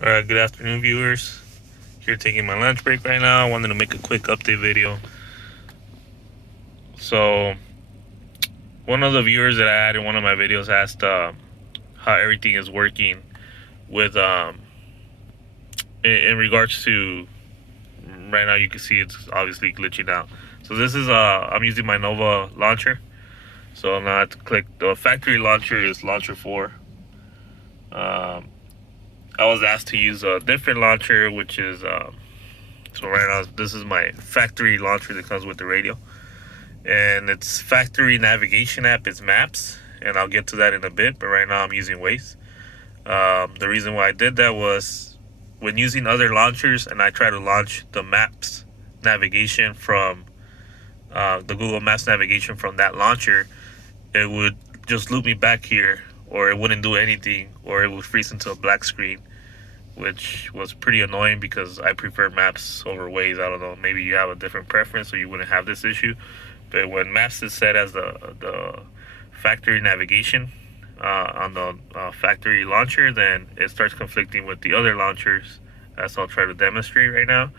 Good afternoon, viewers. Here taking my lunch break right now. I wanted to make a quick update video. So, one of the viewers that I had in one of my videos asked how everything is working with in regards to right now. You can see it's obviously glitching out. So this is I'm using my Nova launcher. So now I have to click the factory launcher is launcher 4. I was asked to use a different launcher, which is so right now this is my factory launcher that comes with the radio, and its factory navigation app is Maps, and I'll get to that in a bit. But right now I'm using Waze. The reason why I did that was when using other launchers, and I try to launch the Maps navigation from the Google Maps navigation from that launcher, it would just loop me back here, or it wouldn't do anything, or it would freeze into a black screen, which was pretty annoying because I prefer Maps over Waze. I don't know, maybe you have a different preference, so you wouldn't have this issue. But when Maps is set as the factory navigation on the factory launcher, then it starts conflicting with the other launchers, as I'll try to demonstrate right now.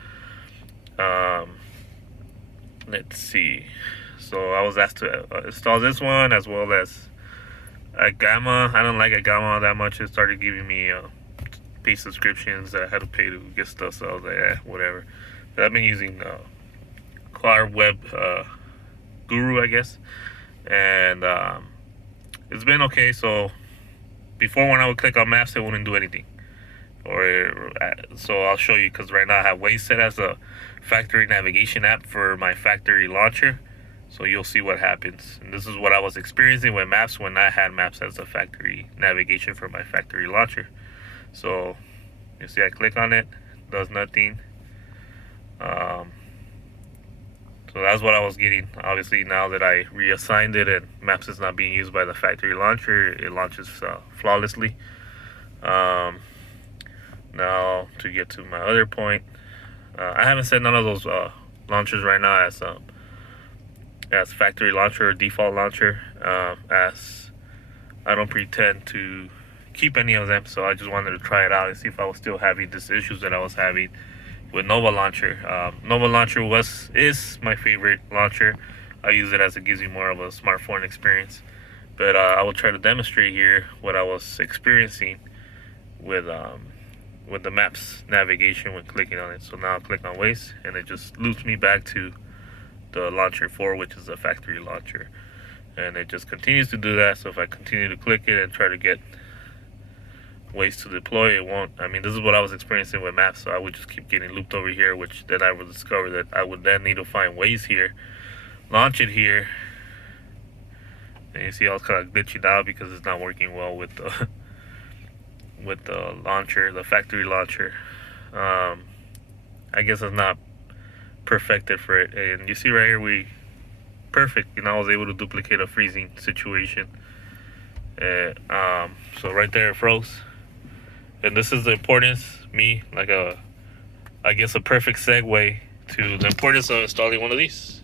Let's see. So I was asked to install this one as well as a Gamma. I don't like a Gamma that much. It started giving me pay subscriptions that I had to pay to get stuff, so I was like, whatever. But I've been using Car Web Guru, I guess, and it's been okay. So before, when I would click on Maps, it wouldn't do anything. So I'll show you, because right now I have Waze set as a factory navigation app for my factory launcher. So you'll see what happens. And this is what I was experiencing with Maps when I had Maps as a factory navigation for my factory launcher. So you see I click on it, does nothing. So that's what I was getting. Obviously, now that I reassigned it and Maps is not being used by the factory launcher, it launches flawlessly. Now to get to my other point, I haven't set none of those launchers right now as factory launcher or default launcher, as I don't pretend to keep any of them. So I just wanted to try it out and see if I was still having these issues that I was having with Nova launcher. Nova launcher is my favorite launcher. I use it as it gives me more of a smartphone experience. But I will try to demonstrate here what I was experiencing with the Maps navigation when clicking on it. So now I'll click on Waze, and it just loops me back to the launcher 4, which is a factory launcher, and it just continues to do that. So if I continue to click it and try to get Waze to deploy, it won't. I mean, this is what I was experiencing with Maps, so I would just keep getting looped over here, which then I would discover that I would then need to find Waze here, launch it here, and you see I was kind of glitching out because it's not working well with the launcher, the factory launcher. I guess it's not perfected for it. And you see right here, perfect. I was able to duplicate a freezing situation. So right there it froze. And this is the importance, I guess a perfect segue to the importance of installing one of these.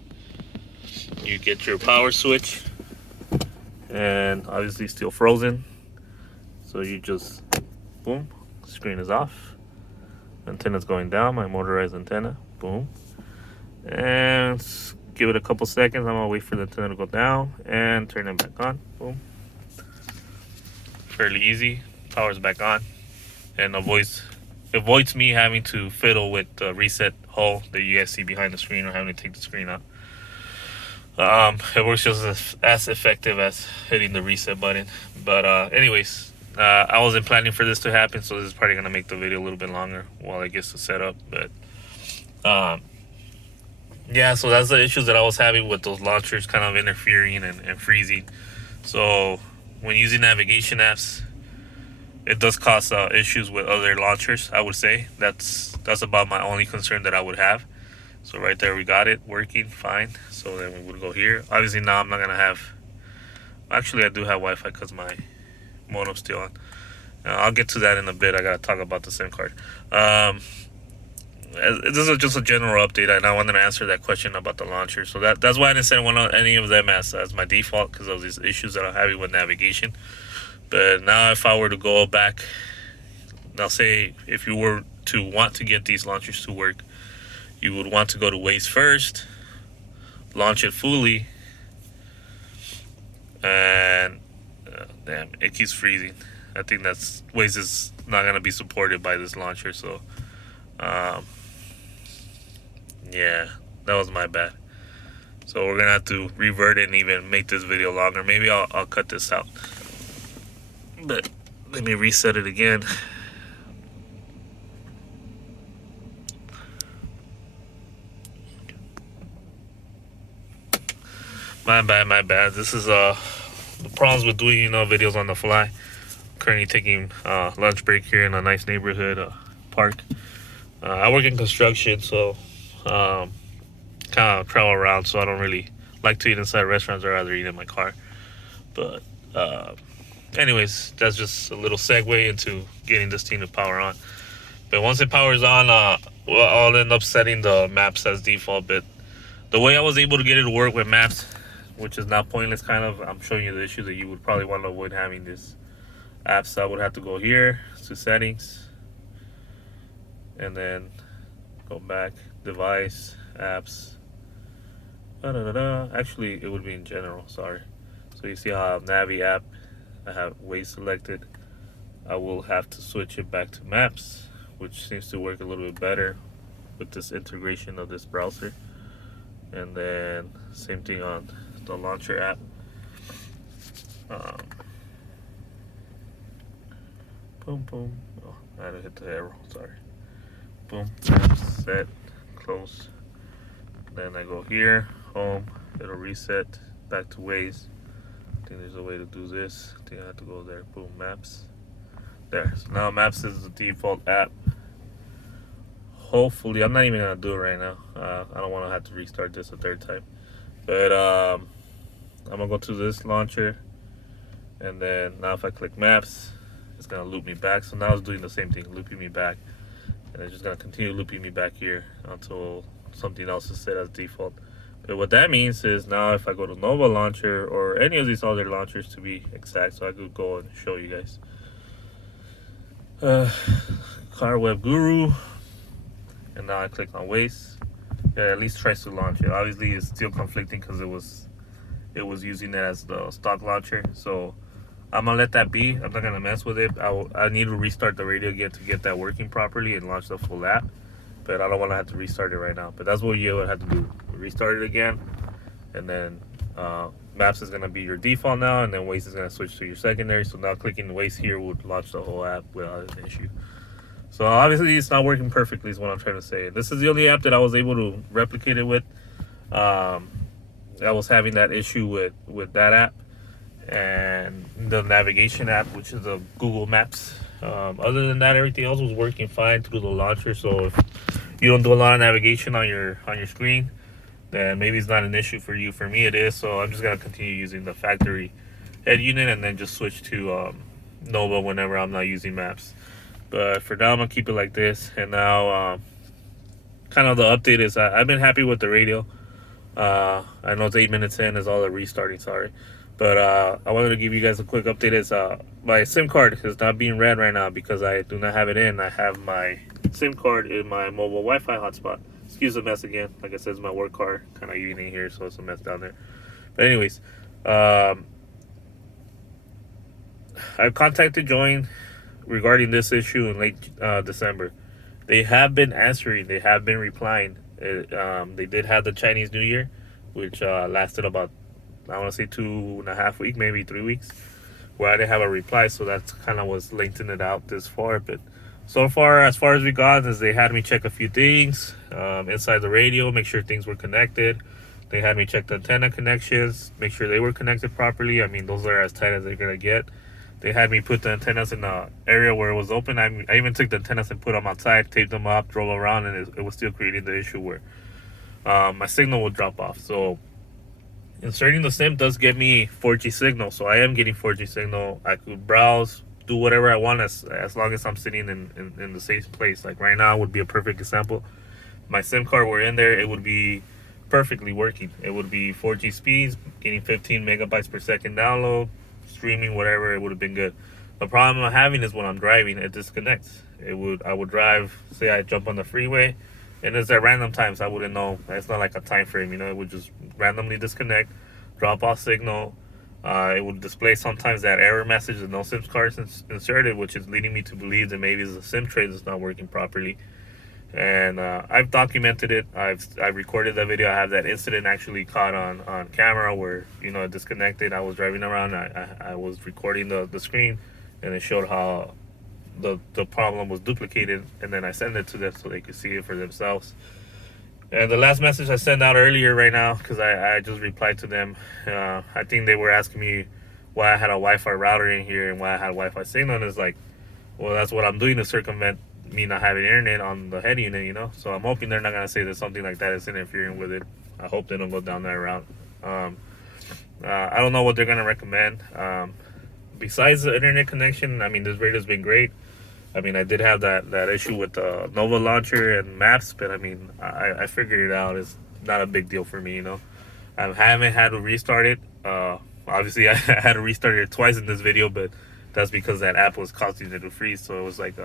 You get your power switch, and obviously still frozen. So you just, boom, screen is off. Antenna's going down, my motorized antenna, boom. And give it a couple seconds. I'm gonna wait for the antenna to go down and turn it back on, boom. Fairly easy, power's back on. And avoids me having to fiddle with the reset hole that you guys see behind the screen, or having to take the screen out. It works just as effective as hitting the reset button. But anyways, I wasn't planning for this to happen, so this is probably gonna make the video a little bit longer while it gets to set up. But yeah, so that's the issues that I was having with those launchers kind of interfering and freezing. So when using navigation apps, it does cause issues with other launchers, I would say. That's about my only concern that I would have. So right there, we got it working fine. So then we would go here. Obviously now I'm not gonna have, actually I do have Wi-Fi because my modem's still on. I'll get to that in a bit. I gotta talk about the SIM card. This is just a general update, and I wanted to answer that question about the launcher. So that's why I didn't set any of them as my default, because of these issues that I'm having with navigation. But now if I were to go back Now, say if you were to want to get these launchers to work, you would want to go to Waze first, launch it fully, and damn, it keeps freezing. I think that's Waze is not gonna be supported by this launcher, so yeah, that was my bad. So we're gonna have to revert it and even make this video longer. Maybe I'll cut this out. But let me reset it again. My bad. This is the problems with doing videos on the fly. Currently taking lunch break here in a nice neighborhood park. I work in construction, so kind of travel around, so I don't really like to eat inside restaurants. I'd rather eat in my car. But anyways, that's just a little segue into getting this thing to power on. But once it powers on, well, I'll end up setting the maps as default. But the way I was able to get it to work with maps, which is not pointless, kind of, I'm showing you the issue that you would probably want to avoid having this app. So I would have to go here to settings, and then go back, device, apps. Actually, it would be in general. Sorry. So you see how I have Navi app, I have Waze selected. I will have to switch it back to maps, which seems to work a little bit better with this integration of this browser. And then same thing on the launcher app. Boom, boom. Oh, I had to hit the arrow. Sorry. Boom. Set. Close. Then I go here. Home. It'll reset back to Waze. I think there's a way to do this. I think I have to go there. Boom. Maps. There. So now Maps is the default app. Hopefully, I'm not even gonna do it right now. I don't want to have to restart this a third time. But I'm gonna go to this launcher, and then now if I click Maps, it's gonna loop me back. So now it's doing the same thing, looping me back, and it's just gonna continue looping me back here until something else is set as default. But what that means is now if I go to Nova launcher or any of these other launchers to be exact, so I could go and show you guys. Car Web Guru, and now I click on Waze. Yeah, at least tries to launch it. Obviously, it's still conflicting because it was using it as the stock launcher. So I'm gonna let that be. I'm not gonna mess with it. I need to restart the radio again to get that working properly and launch the full app. But I don't want to have to restart it right now. But that's what you would have to do. Restart it again, and then Maps is gonna be your default now, and then Waze is gonna switch to your secondary. So now clicking Waze here would launch the whole app without an issue. So obviously it's not working perfectly is what I'm trying to say. This is the only app that I was able to replicate it with. I was having that issue with that app and the navigation app, which is the Google Maps. Other than that, everything else was working fine through the launcher. So if you don't do a lot of navigation on your screen, then maybe it's not an issue for you. For me, it is. So I'm just gonna continue using the factory head unit and then just switch to Nova whenever I'm not using Maps. But for now, I'm gonna keep it like this. And now, kind of the update is I've been happy with the radio. I know it's 8 minutes in, is all the restarting. Sorry, but I wanted to give you guys a quick update. Is my SIM card is not being read right now because I do not have it in. I have my SIM card in my mobile Wi-Fi hotspot. Excuse the mess again. Like I said, it's my work car, kind of eating here, so it's a mess down there. But anyways, I've contacted Join regarding this issue in late December. They have been answering. They have been replying. They did have the Chinese New Year, which lasted about, I want to say 2.5 weeks, maybe 3 weeks, where I didn't have a reply. So that's kind of was lengthening it out this far. But so far, as far as we got, is they had me check a few things inside the radio, make sure things were connected. They had me check the antenna connections, make sure they were connected properly. I mean, those are as tight as they're gonna get. They had me put the antennas in the area where it was open. I even took the antennas and put them outside, taped them up, drove around, and it was still creating the issue where my signal would drop off. So inserting the SIM does get me 4G signal. So I am getting 4G signal. I could browse, do whatever I want as long as I'm sitting in the safe place. Like right now would be a perfect example. My SIM card were in there, it would be perfectly working. It would be 4G speeds, getting 15 megabytes per second download, streaming, whatever, it would have been good. The problem I'm having is when I'm driving, it disconnects. I would drive, say I jump on the freeway, and it's at random times. I wouldn't know. It's not like a time frame, you know. It would just randomly disconnect, drop off signal. It would display sometimes that error message that no SIM cards inserted, which is leading me to believe that maybe the SIM tray is not working properly. And I've documented it. I recorded that video. I have that incident actually caught on camera where it disconnected. I was driving around. I was recording the screen, and it showed how the problem was duplicated, and then I sent it to them so they could see it for themselves. And the last message I sent out earlier right now, because I just replied to them, I think they were asking me why I had a Wi-Fi router in here and why I had Wi-Fi signal, and it's like, well, that's what I'm doing to circumvent me not having internet on the head unit. So I'm hoping they're not going to say that something like that is interfering with it. I hope they don't go down that route. I don't know what they're going to recommend. Besides the internet connection, I mean, this radio's been great. I mean, I did have that issue with the Nova launcher and maps, but I mean, I figured it out. It's not a big deal for me. I haven't had to restart it. Obviously, I had to restart it twice in this video, but that's because that app was causing it to freeze. So it was like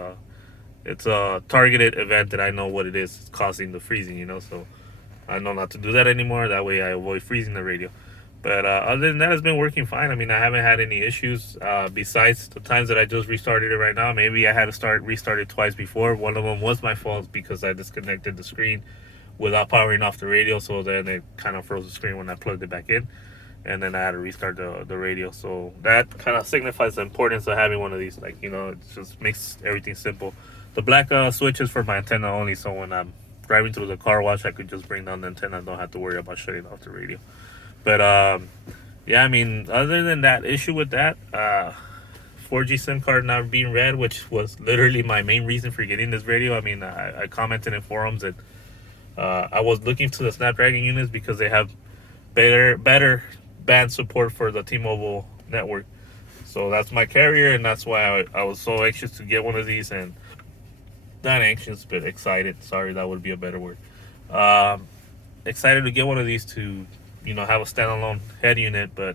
it's a targeted event that I know what it is. It's causing the freezing. So I know not to do that anymore. That way I avoid freezing the radio. But other than that, it's been working fine. I mean, I haven't had any issues besides the times that I just restarted it right now. Maybe I had to restart it twice before. One of them was my fault because I disconnected the screen without powering off the radio. So then it kind of froze the screen when I plugged it back in. And then I had to restart the radio. So that kind of signifies the importance of having one of these. Like, it just makes everything simple. The black switch is for my antenna only. So when I'm driving through the car wash, I could just bring down the antenna. I don't have to worry about shutting off the radio. But yeah, I mean, other than that issue with that 4G SIM card not being read, which was literally my main reason for getting this radio. I mean, I commented in forums that I was looking to the Snapdragon units because they have better band support for the T-Mobile network. So that's my carrier, and that's why I was so anxious to get one of these, and not anxious, but excited. Sorry, that would be a better word. Excited to get one of these to have a standalone head unit, but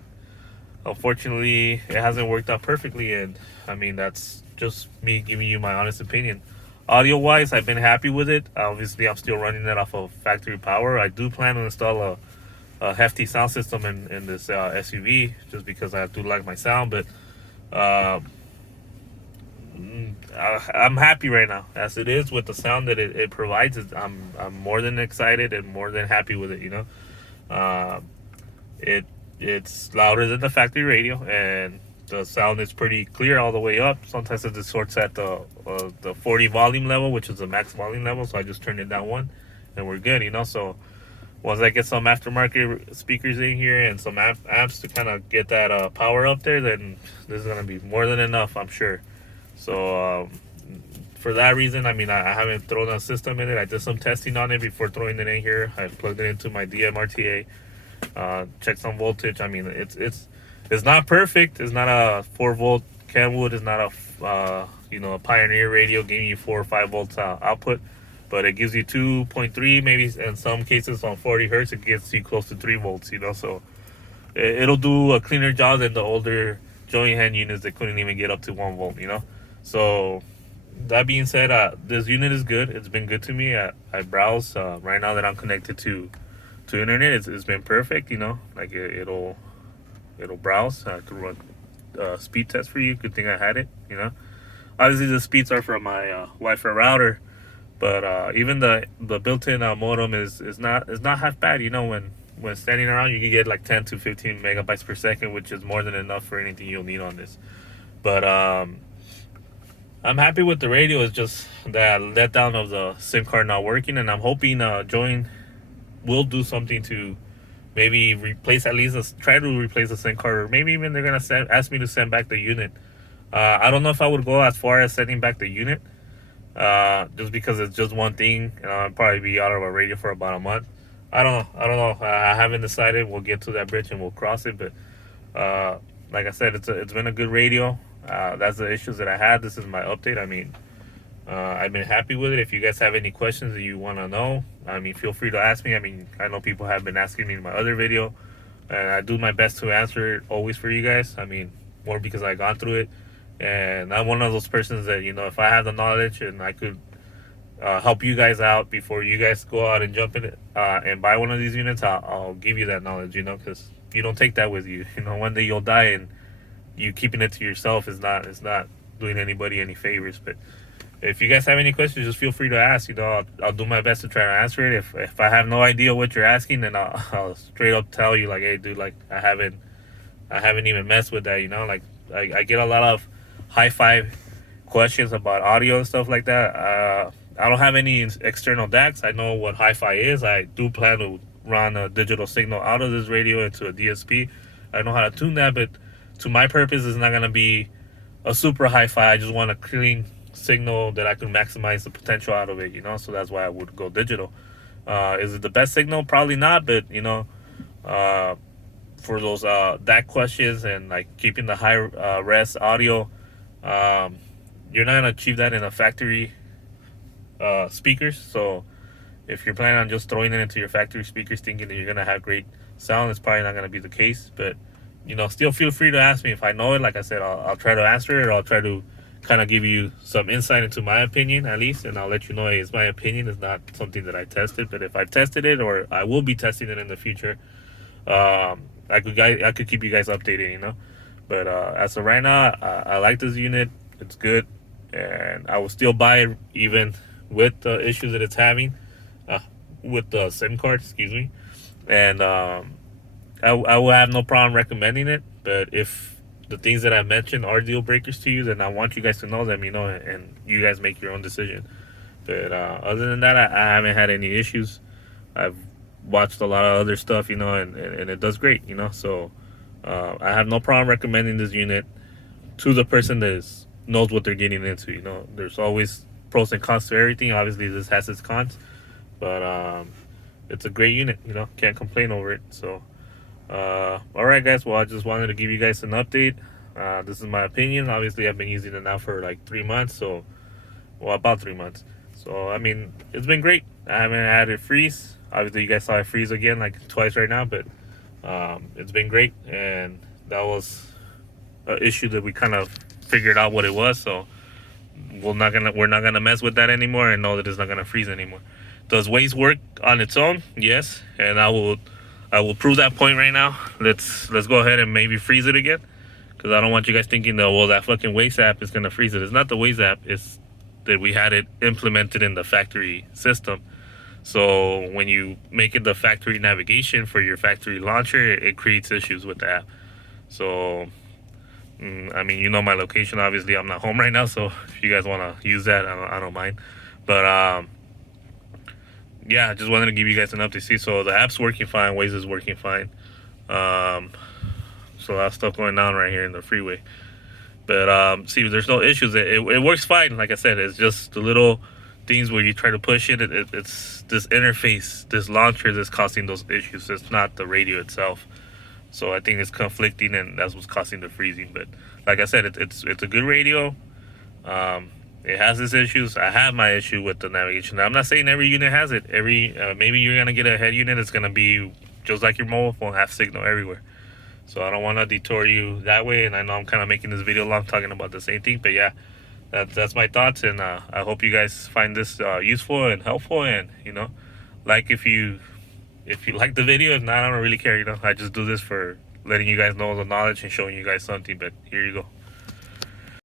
unfortunately it hasn't worked out perfectly. And I mean, that's just me giving you my honest opinion. Audio wise, I've been happy with it. Obviously, I'm still running it off of factory power. I do plan to install a hefty sound system in this SUV just because I do like my sound, but I'm happy right now as it is with the sound that it provides. I'm more than excited and more than happy with it. It's louder than the factory radio, and the sound is pretty clear all the way up. Sometimes it distorts at the 40 volume level, which is the max volume level, so I just turned it down one and we're good. So once I get some aftermarket speakers in here and some amps to kind of get that power up there, then this is going to be more than enough, I'm sure. So for that reason, I mean, I haven't thrown a system in it. I did some testing on it before throwing it in here. I plugged it into my DMRTA, checked some voltage. I mean, it's not perfect. It's not a 4-volt Kenwood. It's not a a Pioneer radio giving you 4 or 5 volts output, but it gives you 2.3, maybe in some cases on 40 hertz it gets you close to 3 volts. So it'll do a cleaner job than the older joint hand units that couldn't even get up to 1 volt. So that being said, this unit is good. It's been good to me. I browse right now that I'm connected to internet. It's been perfect. Like it'll browse. I could run speed test for you. Good thing I had it. Obviously the speeds are from my Wi-Fi router, but even the built-in modem is not half bad. When standing around, you can get like 10 to 15 megabytes per second, which is more than enough for anything you'll need on this. But I'm happy with the radio. It's just that letdown of the SIM card not working, and I'm hoping Join will do something to maybe replace try to replace the SIM card, or maybe even they're gonna ask me to send back the unit. I don't know if I would go as far as sending back the unit, just because it's just one thing, and I'll probably be out of a radio for about a month. I don't know. I haven't decided. We'll get to that bridge and we'll cross it. But like I said, it's been a good radio. That's the issues that I had. This is my update. I mean, I've been happy with it. If you guys have any questions that you want to know, I mean, feel free to ask me. I mean, I know people have been asking me in my other video, and I do my best to answer it always for you guys. I mean, more because I've gone through it, And I'm one of those persons that, if I have the knowledge and I could help you guys out before you guys go out and jump in it and buy one of these units, I'll give you that knowledge, because you don't take that with you. One day you'll die, and you keeping it to yourself is not doing anybody any favors. But if you guys have any questions, just feel free to ask. I'll do my best to try to answer it. If I have no idea what you're asking, then I'll straight up tell you, like, hey, dude, like, I haven't even messed with that. Like, I get a lot of hi-fi questions about audio and stuff like that. I don't have any external DACs. I know what hi-fi is. I do plan to run a digital signal out of this radio into a DSP. I know how to tune that, but to my purpose, it's not gonna be a super hi-fi. I just want a clean signal that I can maximize the potential out of it. So that's why I would go digital. Is it the best signal? Probably not, but uh, for those DAC questions and like keeping the high res audio, you're not gonna achieve that in a factory speakers. So if you're planning on just throwing it into your factory speakers thinking that you're gonna have great sound, it's probably not gonna be the case. But still feel free to ask me if I know it. Like I said, I'll try to answer it, or I'll try to kind of give you some insight into my opinion at least, and I'll let you know, hey, it's my opinion. It's not something that I tested, but if I tested it, or I will be testing it in the future, I could keep you guys updated. But as of right now, I like this unit. It's good, and I will still buy it even with the issues that it's having with the SIM card. Excuse me, and I will have no problem recommending it. But if the things that I mentioned are deal breakers to you, then I want you guys to know them, and you guys make your own decision. But other than that, I haven't had any issues. I've watched a lot of other stuff, and it does great, So I have no problem recommending this unit to the person that knows what they're getting into. There's always pros and cons to everything. Obviously, this has its cons, but it's a great unit. Can't complain over it. So, all right, guys. Well, I just wanted to give you guys an update. This is my opinion. Obviously, I've been using it now for like 3 months. About 3 months. So, I mean, it's been great. I haven't had it freeze. Obviously, you guys saw it freeze again like twice right now, but it's been great, and that was an issue that we kind of figured out what it was. So we're not gonna mess with that anymore, and know that it's not gonna freeze anymore. Does Waze work on its own? Yes, and I will prove that point right now. Let's go ahead and maybe freeze it again, because I don't want you guys thinking that, well, that fucking Waze app is gonna freeze it. It's not the Waze app. It's that we had it implemented in the factory system. So when you make it the factory navigation for your factory launcher, it creates issues with the app. So, I mean, my location. Obviously, I'm not home right now, so if you guys want to use that, I don't mind. But yeah, I just wanted to give you guys an update. See, so the app's working fine. Waze is working fine. So a lot of stuff going on right here in the freeway. But see, there's no issues. It works fine. Like I said, it's just the little things where you try to push it. It's this interface, this launcher that's causing those issues. It's not the radio itself. So I think it's conflicting, and that's what's causing the freezing. But like I said, it's a good radio. It has its issues. I have my issue with the navigation. Now, I'm not saying every unit has it. Maybe you're gonna get a head unit. It's gonna be just like your mobile phone, have signal everywhere. So I don't want to detour you that way. And I know I'm kind of making this video long, talking about the same thing. But yeah, that's my thoughts, and I hope you guys find this useful and helpful. And like if you like the video. If not, I don't really care. I just do this for letting you guys know the knowledge and showing you guys something. But here you go.